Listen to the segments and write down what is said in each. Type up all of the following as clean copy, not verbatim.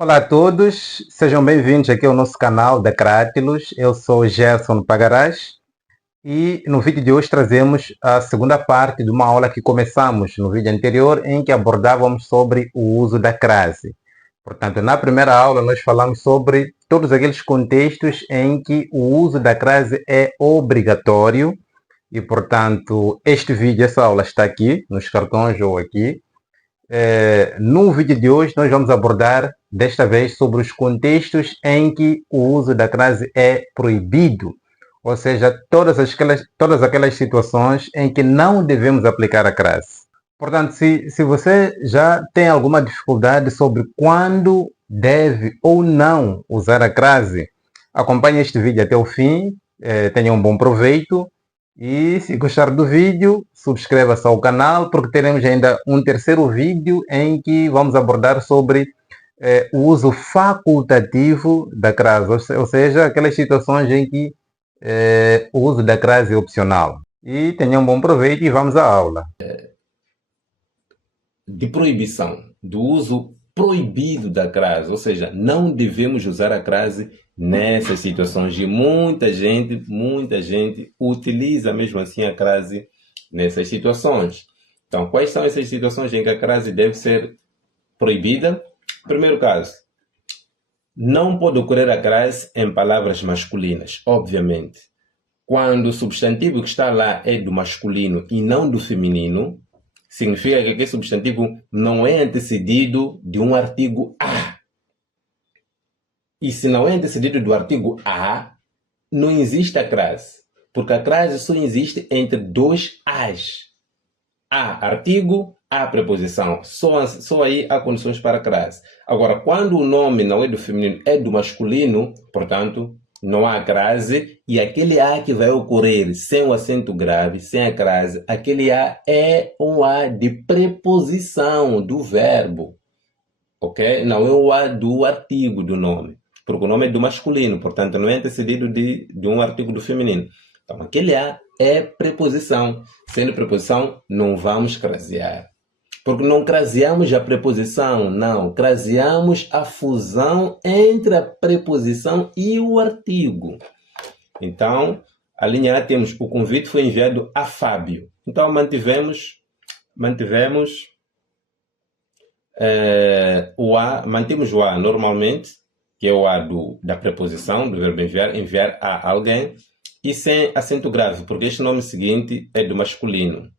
Olá a todos, sejam bem-vindos aqui ao nosso canal da Crátilos. Eu sou Gerson Pagarás e no vídeo de hoje trazemos a segunda parte de uma aula que começamos no vídeo anterior em que abordávamos sobre o uso da crase. Portanto, na primeira aula nós falamos sobre todos aqueles contextos em que o uso da crase é obrigatório e, portanto, este vídeo, essa aula está aqui nos cartões ou aqui. No vídeo de hoje, nós vamos abordar, desta vez, sobre os contextos em que o uso da crase é proibido, ou seja, todas aquelas situações em que não devemos aplicar a crase. Portanto, se você já tem alguma dificuldade sobre quando deve ou não usar a crase, acompanhe este vídeo até o fim, tenha um bom proveito. E se gostar do vídeo, subscreva-se ao canal, porque teremos ainda um terceiro vídeo em que vamos abordar sobre o uso facultativo da crase, ou seja, aquelas situações em que o uso da crase é opcional. E tenha um bom proveito e vamos à aula. De proibição, do uso proibido da crase, ou seja, não devemos usar a crase nessas situações e muita gente utiliza mesmo assim a crase nessas situações. Então, quais são essas situações em que a crase deve ser proibida? Primeiro caso, não pode ocorrer a crase em palavras masculinas, obviamente. Quando o substantivo que está lá é do masculino e não do feminino, significa que aquele substantivo não é antecedido de um artigo a. E se não é antecedido do artigo a, não existe a crase. Porque a crase só existe entre dois as. A artigo, a preposição. Só aí há condições para a crase. Agora, quando o nome não é do feminino, é do masculino, portanto, não há crase, e aquele A que vai ocorrer sem o acento grave, sem a crase, aquele A é um A de preposição do verbo, ok? Não é o A do artigo do nome, porque o nome é do masculino, portanto não é antecedido de um artigo do feminino. Então aquele A é preposição, sendo preposição não vamos crasear. Porque não craseamos a preposição, não. Craseamos a fusão entre a preposição e o artigo. Então, a linha A temos o convite foi enviado a Fábio. Então, mantivemos o A, mantemos o A normalmente, que é o A da preposição, do verbo enviar, enviar a alguém, e sem acento grave, porque este nome seguinte é do masculino.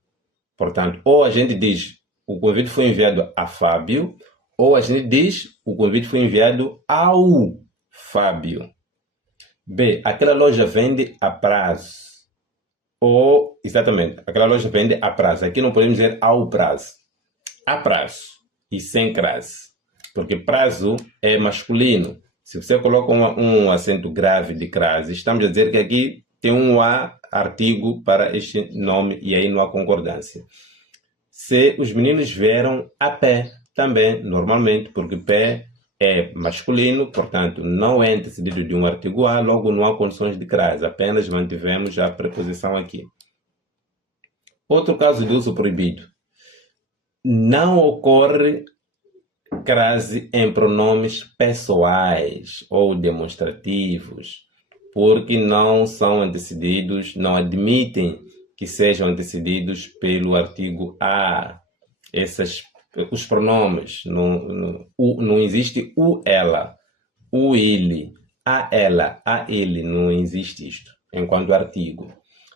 Portanto, ou a gente diz o convite foi enviado a Fábio, ou a gente diz o convite foi enviado ao Fábio. B, aquela loja vende a prazo. Ou, exatamente, aquela loja vende a prazo. Aqui não podemos dizer ao prazo. A prazo e sem crase. Porque prazo é masculino. Se você coloca um acento grave de crase, estamos a dizer que aqui tem um A artigo para este nome e aí não há concordância. Se os meninos vieram a pé, também, normalmente, porque pé é masculino, portanto, não é antecedido de um artigo A, logo não há condições de crase, apenas mantivemos a preposição aqui. Outro caso de uso proibido. Não ocorre crase em pronomes pessoais ou demonstrativos, porque não são antecedidos, não admitem que sejam antecedidos pelo artigo a. Os pronomes, não existe o, ela, o, ele, a ela, a ele, não existe isto, enquanto artigo.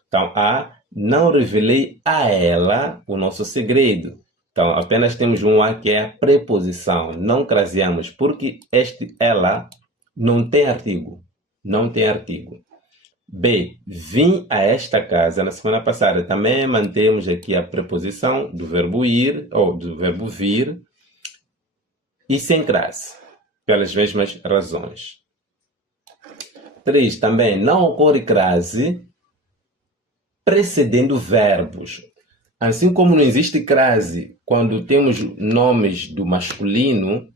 Então, a, não revelei a ela o nosso segredo. Então, apenas temos um a que é a preposição, não craseamos, porque este ela não tem artigo, não tem artigo. B, vim a esta casa na semana passada. Também mantemos aqui a preposição do verbo ir, ou do verbo vir, e sem crase, pelas mesmas razões. 3, também não ocorre crase precedendo verbos. Assim como não existe crase quando temos nomes do masculino,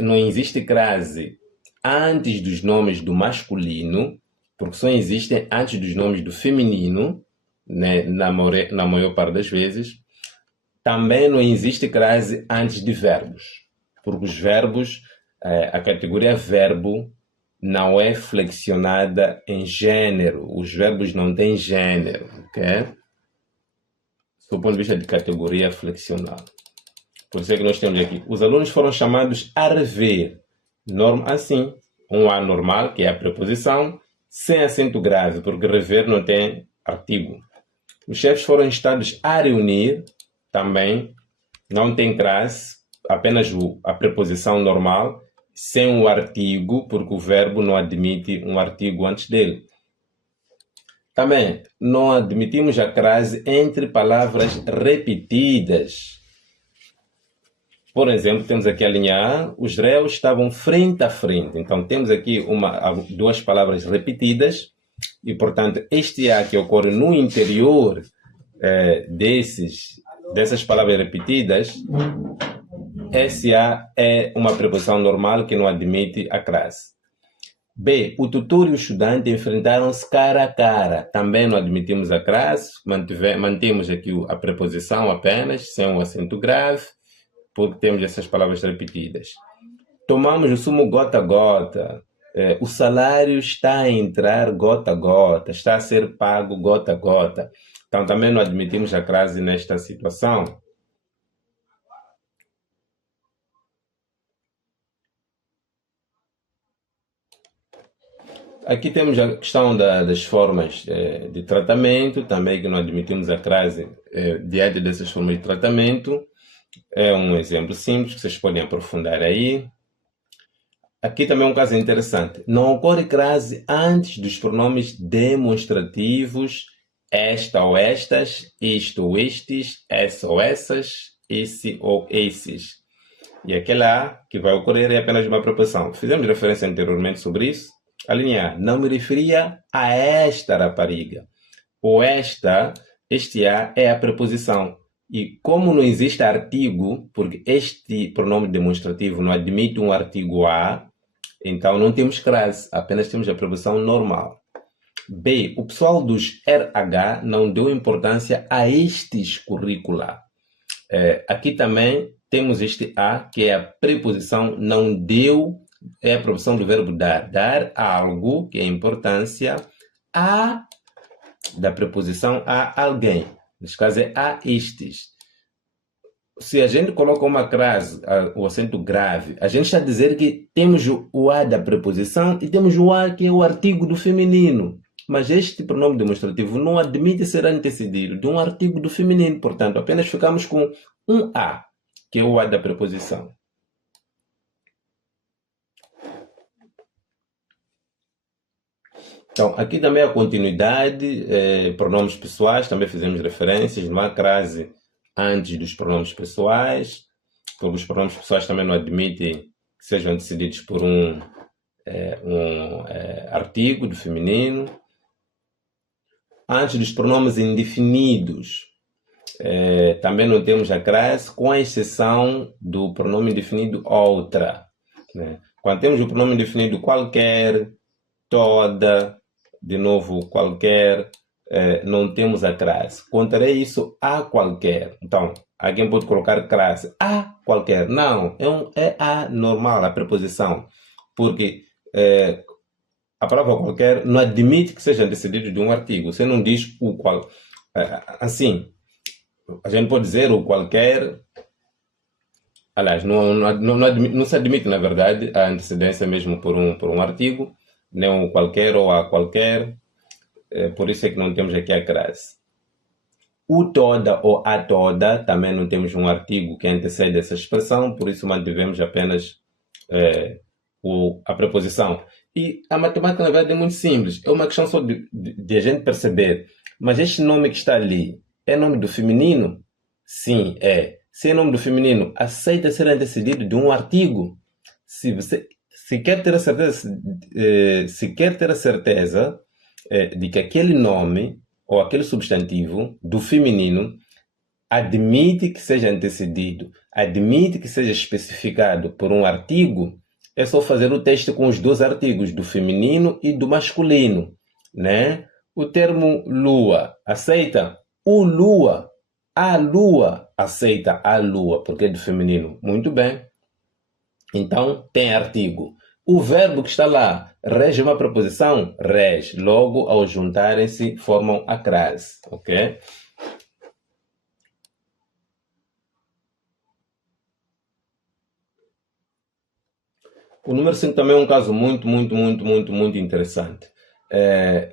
não existe crase antes dos nomes do masculino, porque só existem antes dos nomes do feminino, né, na maior parte das vezes. Também não existe crase antes de verbos. porque os verbos, a categoria verbo não é flexionada em gênero. Os verbos não têm gênero, ok? Do ponto de vista de categoria flexional. Por isso é que nós temos aqui. Os alunos foram chamados a rever. Assim, um A normal, que é a preposição, sem acento grave, porque rever não tem artigo. Os chefes foram instados a reunir, também não tem crase, apenas a preposição normal, sem o artigo, porque o verbo não admite um artigo antes dele. Também não admitimos a crase entre palavras repetidas. Por exemplo, temos aqui a linha A, os réus estavam frente a frente. Então, temos aqui duas palavras repetidas e, portanto, este A que ocorre no interior dessas palavras repetidas, esse A é uma preposição normal que não admite a crase. B, o tutor e o estudante enfrentaram-se cara a cara. Também não admitimos a crase, mantemos aqui a preposição apenas, sem um acento grave, porque temos essas palavras repetidas. Tomamos o sumo gota a gota. O salário está a entrar gota a gota, está a ser pago gota a gota. Então, também não admitimos a crase nesta situação. Aqui temos a questão das formas de tratamento, também que não admitimos a crase diante dessas formas de tratamento. É um exemplo simples que vocês podem aprofundar aí. Aqui também é um caso interessante. Não ocorre crase antes dos pronomes demonstrativos esta ou estas, isto ou estes, essa ou essas, esse ou esses. E aquela A que vai ocorrer é apenas uma preposição. Fizemos referência anteriormente sobre isso. A linha A, não me referia a esta rapariga. Ou este A é a preposição. E como não existe artigo, porque este pronome demonstrativo não admite um artigo A, então não temos crase, apenas temos a preposição normal. B, o pessoal dos RH não deu importância a estes curricula. Aqui também temos este A, que é a preposição não deu, é a preposição do verbo dar. Dar algo, que é importância, a da preposição a alguém. Neste caso é a estes. Se a gente coloca uma crase, o acento grave, a gente está a dizer que temos o A da preposição e temos o A que é o artigo do feminino. Mas este pronome demonstrativo não admite ser antecedido de um artigo do feminino. Portanto, apenas ficamos com um A, que é o A da preposição. Então, aqui também a continuidade, pronomes pessoais, também fizemos referências, não há crase antes dos pronomes pessoais, porque os pronomes pessoais também não admitem que sejam antecedidos por um artigo do feminino. Antes dos pronomes indefinidos, também não temos a crase, com a exceção do pronome indefinido outra. Né? Quando temos o pronome indefinido qualquer, toda, de novo qualquer, não temos a crase. Contarei isso a qualquer. Então, alguém pode colocar crase a qualquer. Não, é a normal, a preposição. Porque a palavra qualquer não admite que seja antecedido de um artigo. Você não diz o qual. Assim, a gente pode dizer o qualquer. Aliás, não se admite, na verdade, a antecedência mesmo por um artigo, nem o qualquer ou a qualquer. Por isso é que não temos aqui a crase. O toda ou a toda, também não temos um artigo que antecede essa expressão, por isso mantivemos apenas a preposição. E a matemática, na verdade, é muito simples. É uma questão só de a gente perceber. Mas este nome que está ali é nome do feminino? Sim, é. Se é nome do feminino, aceita ser antecedido de um artigo. Se quer ter a certeza de que aquele nome ou aquele substantivo do feminino admite que seja antecedido, admite que seja especificado por um artigo, é só fazer o teste com os dois artigos, do feminino e do masculino, né? O termo lua aceita o lua, a lua aceita a lua, porque é do feminino. Muito bem. Então, tem artigo. O verbo que está lá rege uma preposição? Rege. Logo, ao juntarem-se, formam a crase. Ok? O número 5 também é um caso muito interessante.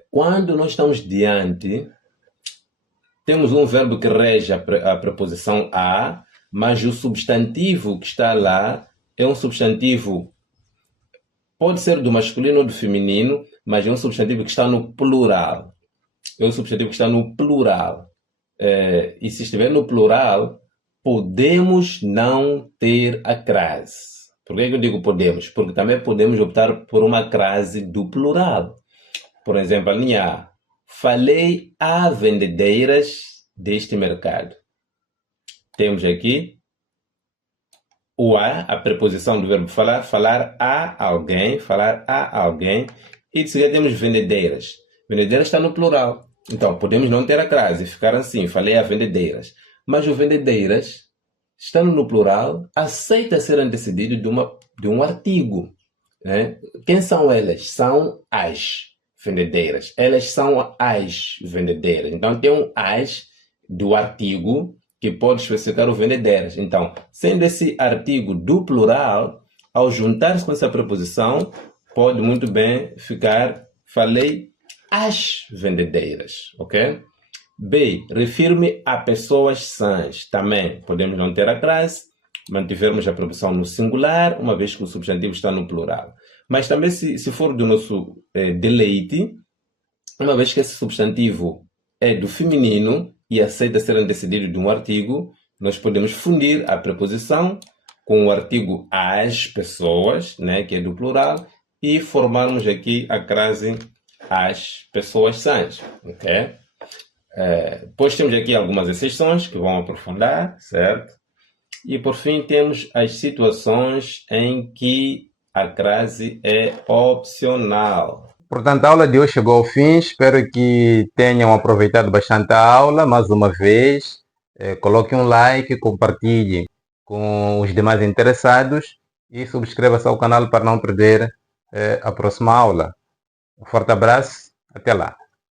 Quando nós estamos diante, temos um verbo que rege a preposição a, mas o substantivo que está lá é um substantivo, pode ser do masculino ou do feminino, mas é um substantivo que está no plural. É um substantivo que está no plural. E se estiver no plural, podemos não ter a crase. Por que eu digo podemos? Porque também podemos optar por uma crase do plural. Por exemplo, a linha A. Falei a vendedeiras deste mercado. Temos aqui o a preposição do verbo falar, falar a alguém, e de seguida temos vendedeiras. Vendedeiras está no plural. Então, podemos não ter a crase e ficar assim, falei a vendedeiras. Mas o vendedeiras, estando no plural, aceita ser antecedido de um artigo. Né? Quem são elas? São as vendedeiras. Elas são as vendedeiras. Então, tem um as do artigo que pode especificar o vendedeiras. Então, sendo esse artigo do plural, ao juntar-se com essa preposição, pode muito bem ficar, falei as vendedeiras, ok? B, refiro-me a pessoas sãs. Também podemos não ter a crase, mantivermos a preposição no singular, uma vez que o substantivo está no plural. Mas também, se for do nosso deleite, uma vez que esse substantivo é do feminino e aceita ser antecedido de um artigo, nós podemos fundir a preposição com o artigo as pessoas, né, que é do plural, e formarmos aqui a crase as pessoas sãs. Ok? Depois temos aqui algumas exceções que vão aprofundar, certo? E por fim temos as situações em que a crase é opcional. Portanto, a aula de hoje chegou ao fim. Espero que tenham aproveitado bastante a aula. Mais uma vez, coloque um like, compartilhe com os demais interessados e subscreva-se ao canal para não perder a próxima aula. Um forte abraço, até lá.